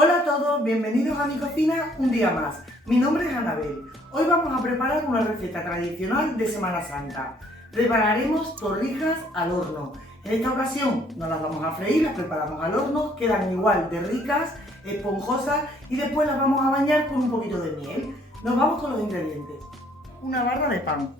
Hola a todos, bienvenidos a mi cocina un día más. Mi nombre es Anabel. Hoy vamos a preparar una receta tradicional de Semana Santa. Prepararemos torrijas al horno. En esta ocasión no las vamos a freír, las preparamos al horno, quedan igual de ricas, esponjosas y después las vamos a bañar con un poquito de miel. Nos vamos con los ingredientes. Una barra de pan.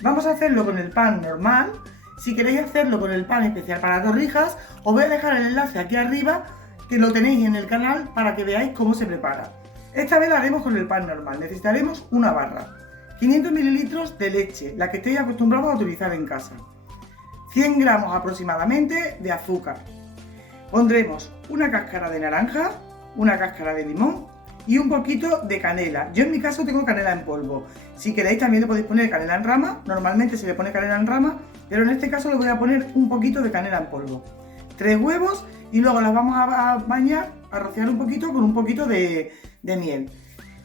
Vamos a hacerlo con el pan normal. Si queréis hacerlo con el pan especial para torrijas, os voy a dejar el enlace aquí arriba, que lo tenéis en el canal para que veáis cómo se prepara. Esta vez lo haremos con el pan normal. Necesitaremos una barra, 500 ml de leche, la que estéis acostumbrados a utilizar en casa, 100 gramos aproximadamente de azúcar. Pondremos una cáscara de naranja, una cáscara de limón y un poquito de canela. Yo en mi caso tengo canela en polvo. Si queréis también le podéis poner canela en rama. Normalmente se le pone canela en rama, pero en este caso le voy a poner un poquito de canela en polvo. 3 huevos y luego las vamos a bañar, a rociar un poquito con un poquito de miel.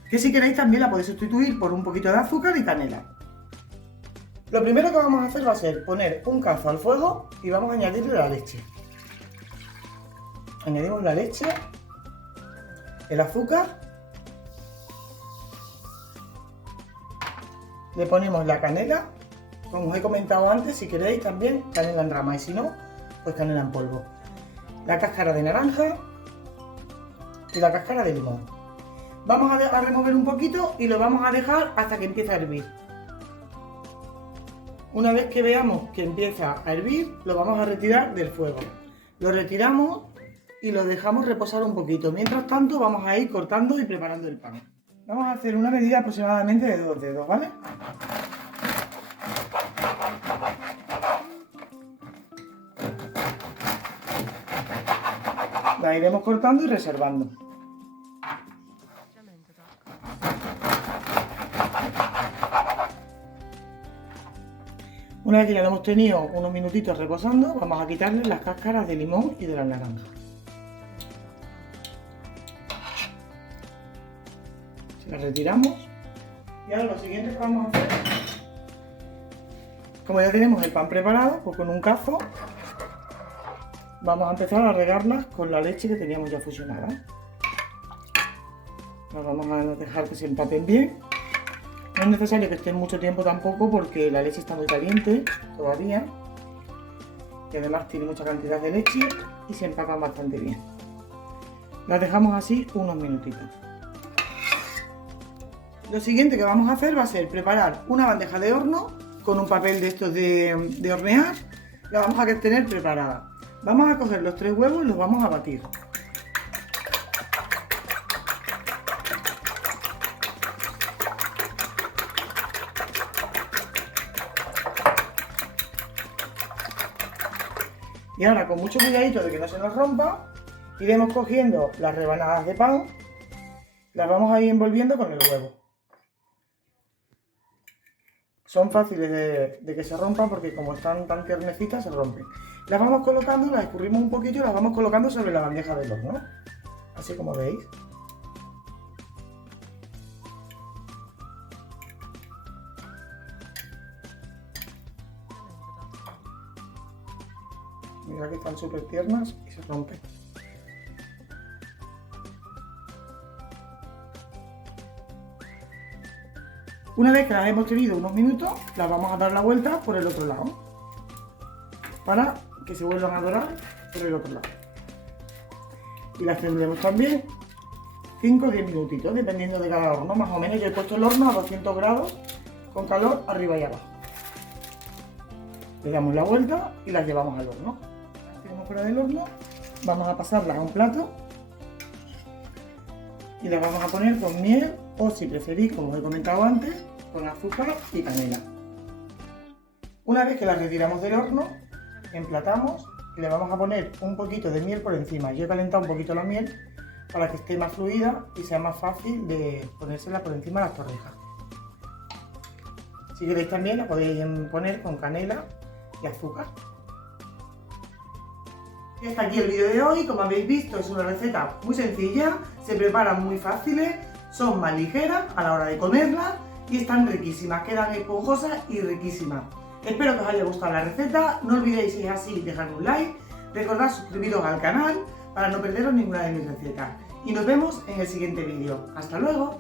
Que si queréis también la podéis sustituir por un poquito de azúcar y canela. Lo primero que vamos a hacer va a ser poner un cazo al fuego y vamos a añadirle la leche. Añadimos la leche, el azúcar, le ponemos la canela, como os he comentado antes, si queréis también canela en rama y si no, pues canela en polvo, la cáscara de naranja y la cáscara de limón. Vamos a remover un poquito y lo vamos a dejar hasta que empiece a hervir. Una vez que veamos que empieza a hervir, lo vamos a retirar del fuego. Lo retiramos y lo dejamos reposar un poquito. Mientras tanto vamos a ir cortando y preparando el pan. Vamos a hacer una medida aproximadamente de 2 dedos, ¿vale? La iremos cortando y reservando. Una vez que ya lo hemos tenido unos minutitos reposando, vamos a quitarle las cáscaras de limón y de la naranja. Se las retiramos. Y ahora lo siguiente que vamos a hacer, como ya tenemos el pan preparado, pues con un cazo vamos a empezar a regarlas con la leche que teníamos ya fusionada. Las vamos a dejar que se empapen bien. No es necesario que estén mucho tiempo tampoco porque la leche está muy caliente todavía. Y además tiene mucha cantidad de leche y se empapan bastante bien. Las dejamos así unos minutitos. Lo siguiente que vamos a hacer va a ser preparar una bandeja de horno con un papel de estos de hornear. La vamos a tener preparada. Vamos a coger los 3 huevos y los vamos a batir. Y ahora, con mucho cuidadito de que no se nos rompa, iremos cogiendo las rebanadas de pan, las vamos a ir envolviendo con el huevo. Son fáciles de que se rompan porque como están tan tiernecitas se rompen. Las vamos colocando, las escurrimos un poquito y las vamos colocando sobre la bandeja del horno, así como veis. Mira que están súper tiernas y se rompen. Una vez que las hemos tenido unos minutos, las vamos a dar la vuelta por el otro lado, para que se vuelvan a dorar por el otro lado. Y las tendremos también 5 o 10 minutitos, dependiendo de cada horno. Más o menos yo he puesto el horno a 200 grados, con calor arriba y abajo. Le damos la vuelta y las llevamos al horno. Las tenemos fuera del horno, vamos a pasarlas a un plato y las vamos a poner con miel o, si preferís, como os he comentado antes, con azúcar y canela. Una vez que las retiramos del horno, emplatamos y le vamos a poner un poquito de miel por encima. Yo he calentado un poquito la miel para que esté más fluida y sea más fácil de ponérsela por encima de las torrijas. Si queréis también la podéis poner con canela y azúcar. Y hasta aquí el vídeo de hoy. Como habéis visto, es una receta muy sencilla, se preparan muy fáciles, son más ligeras a la hora de comerlas y están riquísimas, quedan esponjosas y riquísimas. Espero que os haya gustado la receta, no olvidéis, si es así, dejar un like, recordad suscribiros al canal para no perderos ninguna de mis recetas. y nos vemos en el siguiente vídeo. ¡Hasta luego!